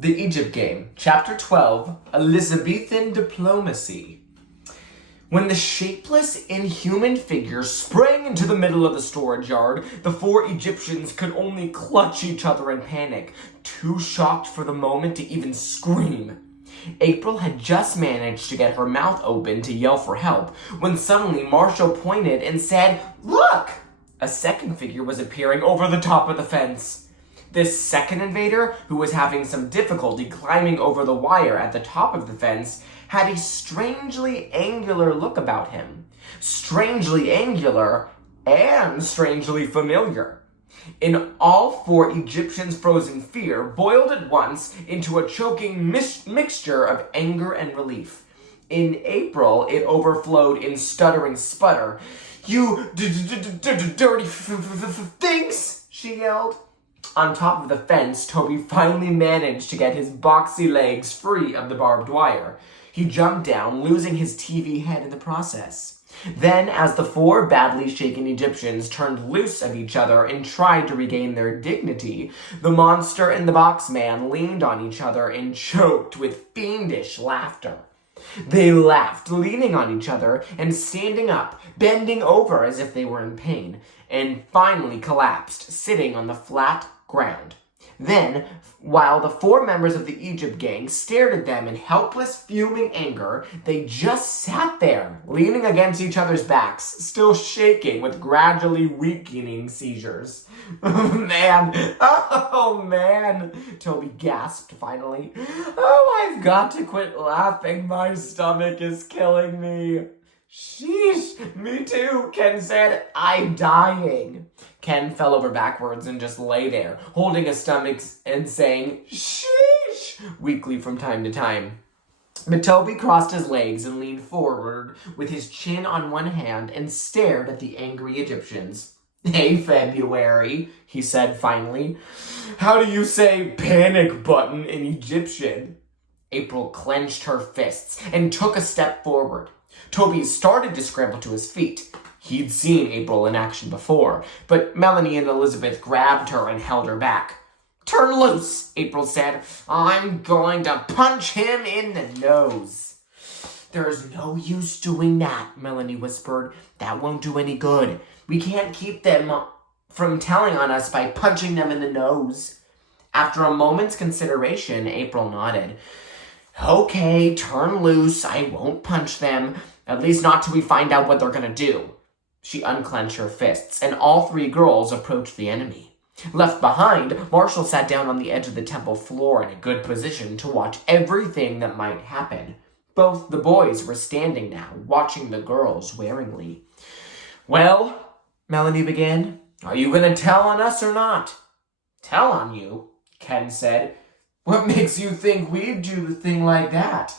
The Egypt Game, Chapter 12, Elizabethan Diplomacy. When the shapeless, inhuman figure sprang into the middle of the storage yard, the four Egyptians could only clutch each other in panic, too shocked for the moment to even scream. April had just managed to get her mouth open to yell for help, when suddenly Marshall pointed and said, "Look!" A second figure was appearing over the top of the fence. This second invader, who was having some difficulty climbing over the wire at the top of the fence, had a strangely angular look about him. Strangely angular and strangely familiar. In all four Egyptians' frozen fear boiled at once into a choking mixture of anger and relief. In April, it overflowed in stuttering sputter. "You dirty things!" she yelled. On top of the fence, Toby finally managed to get his boxy legs free of the barbed wire. He jumped down, losing his TV head in the process. Then, as the four badly shaken Egyptians turned loose of each other and tried to regain their dignity, the monster and the box man leaned on each other and choked with fiendish laughter. They laughed, leaning on each other and standing up, bending over as if they were in pain, and finally collapsed, sitting on the flat ground. Then, while the four members of the Egypt gang stared at them in helpless, fuming anger, they just sat there, leaning against each other's backs, still shaking with gradually weakening seizures. Oh man, Toby gasped finally. "Oh, I've got to quit laughing. My stomach is killing me." "Sheesh, me too," Ken said. "I'm dying." Ken fell over backwards and just lay there, holding his stomach and saying, "Sheesh," weakly from time to time. But Toby crossed his legs and leaned forward with his chin on one hand and stared at the angry Egyptians. "Hey, February," he said finally. "How do you say panic button in Egyptian?" April clenched her fists and took a step forward. Toby started to scramble to his feet. He'd seen April in action before, but Melanie and Elizabeth grabbed her and held her back. "Turn loose," April said. "I'm going to punch him in the nose." "There's no use doing that," Melanie whispered. "That won't do any good. We can't keep them from telling on us by punching them in the nose." After a moment's consideration, April nodded. "Okay, turn loose. I won't punch them. At least not till we find out what they're gonna do." She unclenched her fists, and all three girls approached the enemy. Left behind, Marshall sat down on the edge of the temple floor in a good position to watch everything that might happen. Both the boys were standing now, watching the girls waringly. "Well," Melanie began, "are you gonna tell on us or not?" "Tell on you?" Ken said. "What makes you think we'd do a thing like that?"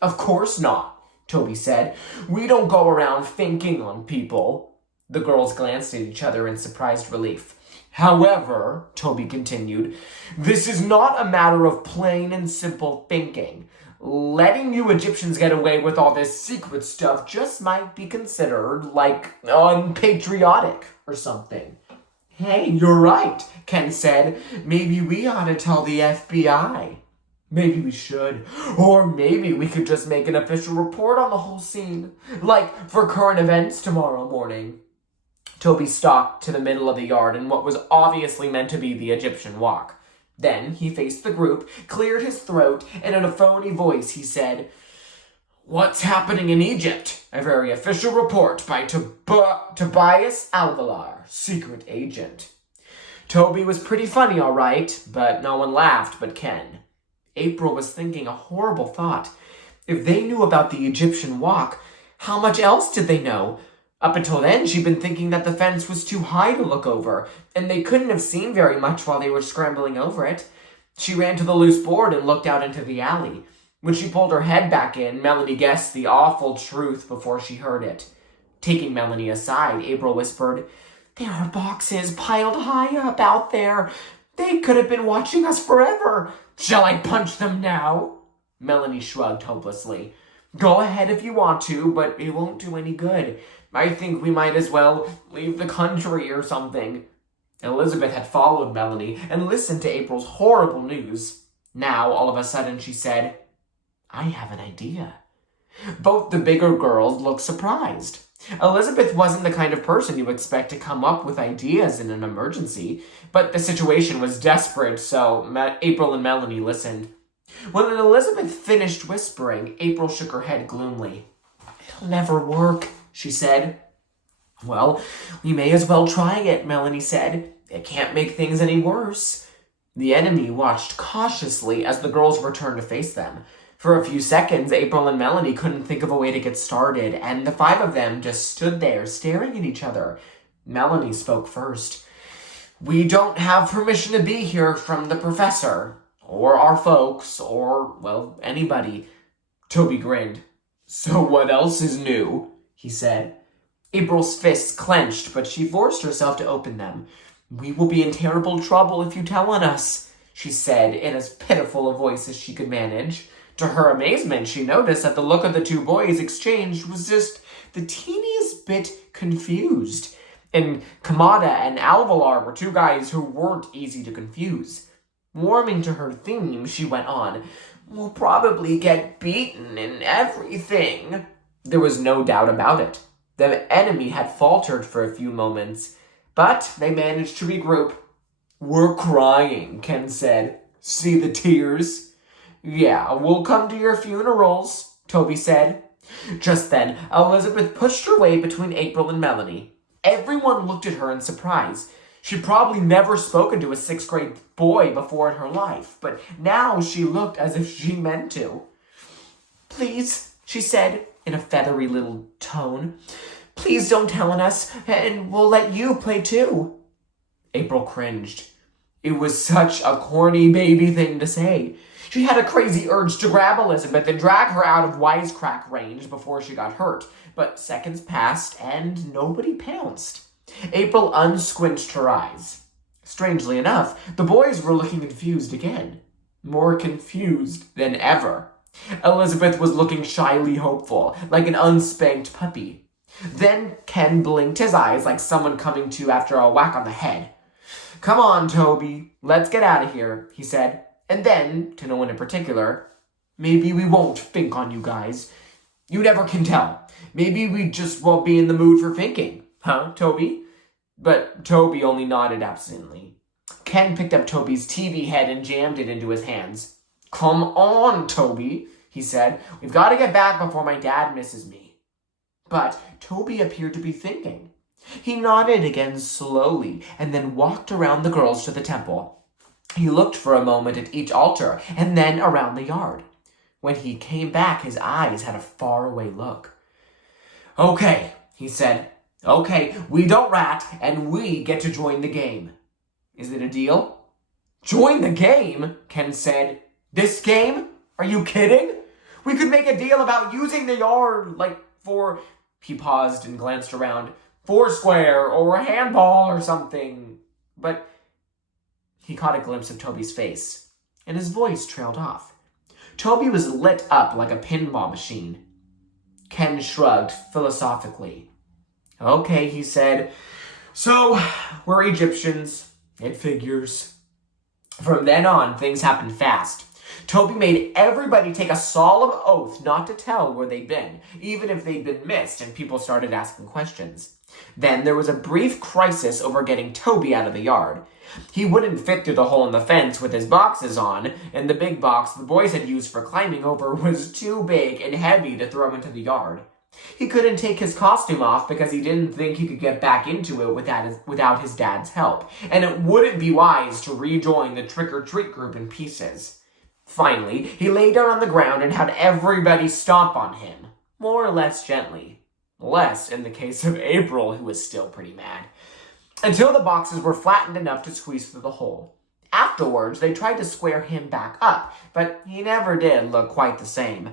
"Of course not," Toby said. "We don't go around thinking on people." The girls glanced at each other in surprised relief. "However," Toby continued, "this is not a matter of plain and simple thinking. Letting you Egyptians get away with all this secret stuff just might be considered, like, unpatriotic or something." "Hey, you're right," Ken said. "Maybe we ought to tell the FBI." "Maybe we should. Or maybe we could just make an official report on the whole scene. Like for current events tomorrow morning." Toby stalked to the middle of the yard in what was obviously meant to be the Egyptian walk. Then he faced the group, cleared his throat, and in a phony voice he said, "What's happening in Egypt? A very official report by Tobias Alvalar, secret agent." Toby was pretty funny, all right, but no one laughed but Ken. April was thinking a horrible thought. If they knew about the Egyptian walk, how much else did they know? Up until then, she'd been thinking that the fence was too high to look over, and they couldn't have seen very much while they were scrambling over it. She ran to the loose board and looked out into the alley. When she pulled her head back in, Melanie guessed the awful truth before she heard it. Taking Melanie aside, April whispered, "There are boxes piled high up out there. They could have been watching us forever. Shall I punch them now?" Melanie shrugged hopelessly. "Go ahead if you want to, but it won't do any good. I think we might as well leave the country or something." Elizabeth had followed Melanie and listened to April's horrible news. Now, all of a sudden, she said, "I have an idea." Both the bigger girls looked surprised. Elizabeth wasn't the kind of person you expect to come up with ideas in an emergency, but the situation was desperate, so April and Melanie listened. When Elizabeth finished whispering, April shook her head gloomily. "It'll never work," she said. "Well, we may as well try it," Melanie said. "It can't make things any worse." The enemy watched cautiously as the girls returned to face them. For a few seconds, April and Melanie couldn't think of a way to get started, and the five of them just stood there staring at each other. Melanie spoke first. "We don't have permission to be here from the professor, or our folks, or, well, anybody." Toby grinned. "So what else is new?" he said. April's fists clenched, but she forced herself to open them. "We will be in terrible trouble if you tell on us," she said in as pitiful a voice as she could manage. To her amazement, she noticed that the look of the two boys exchanged was just the teeniest bit confused. And Kamada and Alvalar were two guys who weren't easy to confuse. Warming to her theme, she went on, "We'll probably get beaten and everything." There was no doubt about it. The enemy had faltered for a few moments, but they managed to regroup. "We're crying," Ken said. "See the tears?" "Yeah, we'll come to your funerals," Toby said. Just then, Elizabeth pushed her way between April and Melanie. Everyone looked at her in surprise. She'd probably never spoken to a sixth-grade boy before in her life, but now she looked as if she meant to. "Please," she said in a feathery little tone, "please don't tell on us, and we'll let you play too." April cringed. It was such a corny baby thing to say. She had a crazy urge to grab Elizabeth and drag her out of wisecrack range before she got hurt, but seconds passed and nobody pounced. April unsquinched her eyes. Strangely enough, the boys were looking confused again. More confused than ever. Elizabeth was looking shyly hopeful, like an unspanked puppy. Then Ken blinked his eyes like someone coming to after a whack on the head. "Come on, Toby, let's get out of here," he said. And then, to no one in particular, "Maybe we won't think on you guys. You never can tell. Maybe we just won't be in the mood for thinking. Huh, Toby?" But Toby only nodded absently. Ken picked up Toby's TV head and jammed it into his hands. "Come on, Toby," he said. "We've got to get back before my dad misses me." But Toby appeared to be thinking. He nodded again slowly and then walked around the girls to the temple. He looked for a moment at each altar and then around the yard. When he came back, his eyes had a faraway look. "Okay," he said. "Okay, we don't rat, and we get to join the game. Is it a deal?" "Join the game?" Ken said. "This game? Are you kidding? We could make a deal about using the yard, like for..." He paused and glanced around. "Foursquare, or a handball, or something." But he caught a glimpse of Toby's face, and his voice trailed off. Toby was lit up like a pinball machine. Ken shrugged philosophically. "Okay," he said. "So, we're Egyptians. It figures." From then on, things happened fast. Toby made everybody take a solemn oath not to tell where they'd been, even if they'd been missed and people started asking questions. Then there was a brief crisis over getting Toby out of the yard. He wouldn't fit through the hole in the fence with his boxes on, and the big box the boys had used for climbing over was too big and heavy to throw into the yard. He couldn't take his costume off because he didn't think he could get back into it without his dad's help, and it wouldn't be wise to rejoin the trick-or-treat group in pieces. Finally, he lay down on the ground and had everybody stomp on him, more or less gently. Less in the case of April, who was still pretty mad. Until the boxes were flattened enough to squeeze through the hole. Afterwards, they tried to square him back up, but he never did look quite the same.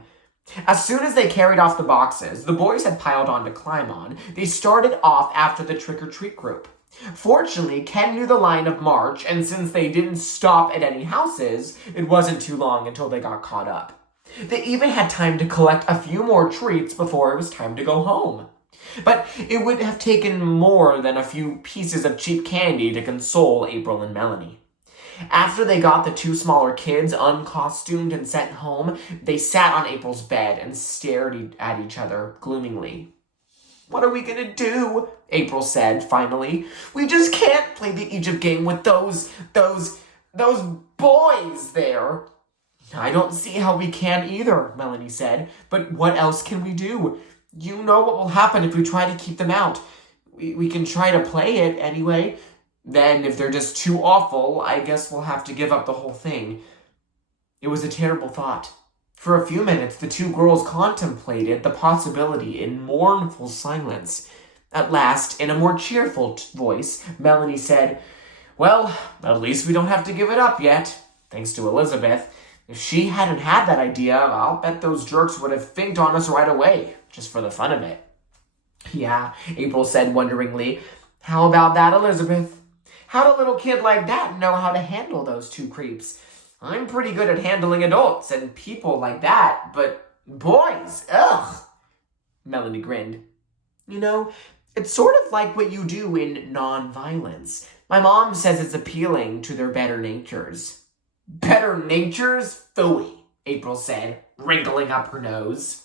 As soon as they carried off the boxes the boys had piled on to climb on, they started off after the trick-or-treat group. Fortunately, Ken knew the line of march, and since they didn't stop at any houses, it wasn't too long until they got caught up. They even had time to collect a few more treats before it was time to go home. But it would have taken more than a few pieces of cheap candy to console April and Melanie. After they got the two smaller kids uncostumed and sent home, they sat on April's bed and stared at each other gloomingly. "What are we gonna do?" April said, finally. "We just can't play the Egypt game with those boys there." "I don't see how we can either," Melanie said. "But what else can we do? You know what will happen if we try to keep them out. We can try to play it anyway. Then, if they're just too awful, I guess we'll have to give up the whole thing." It was a terrible thought. For a few minutes, the two girls contemplated the possibility in mournful silence. At last, in a more cheerful voice, Melanie said, "Well, at least we don't have to give it up yet, thanks to Elizabeth. If she hadn't had that idea, I'll bet those jerks would have finked on us right away, just for the fun of it." "Yeah," April said wonderingly. "How about that, Elizabeth? How'd a little kid like that know how to handle those two creeps? I'm pretty good at handling adults and people like that, but boys, ugh." Melanie grinned. "You know, it's sort of like what you do in non-violence. My mom says it's appealing to their better natures." "Better natures? Phooey," April said, wrinkling up her nose.